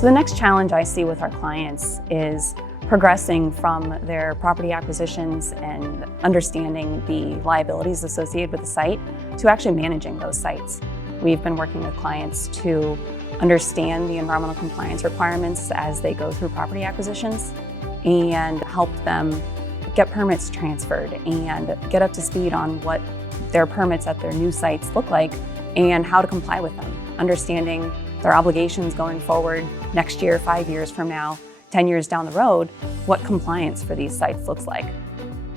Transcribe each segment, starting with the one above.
So the next challenge I see with our clients is progressing from their property acquisitions and understanding the liabilities associated with the site to actually managing those sites. We've been working with clients to understand the environmental compliance requirements as they go through property acquisitions and help them get permits transferred and get up to speed on what their permits at their new sites look like and how to comply with them, understanding their obligations going forward next year, 5 years from now, 10 years down the road, what compliance for these sites looks like.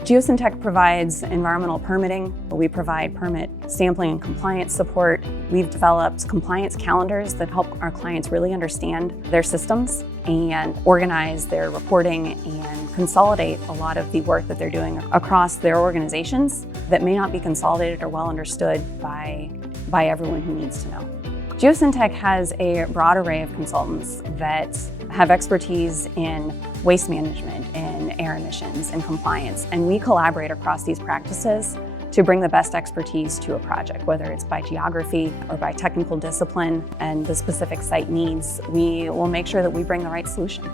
Geosyntec provides environmental permitting. We provide permit sampling and compliance support. We've developed compliance calendars that help our clients really understand their systems and organize their reporting and consolidate a lot of the work that they're doing across their organizations that may not be consolidated or well understood by everyone who needs to know. Geosyntec has a broad array of consultants that have expertise in waste management, in air emissions, and compliance, and we collaborate across these practices to bring the best expertise to a project, whether it's by geography or by technical discipline and the specific site needs. We will make sure that we bring the right solution.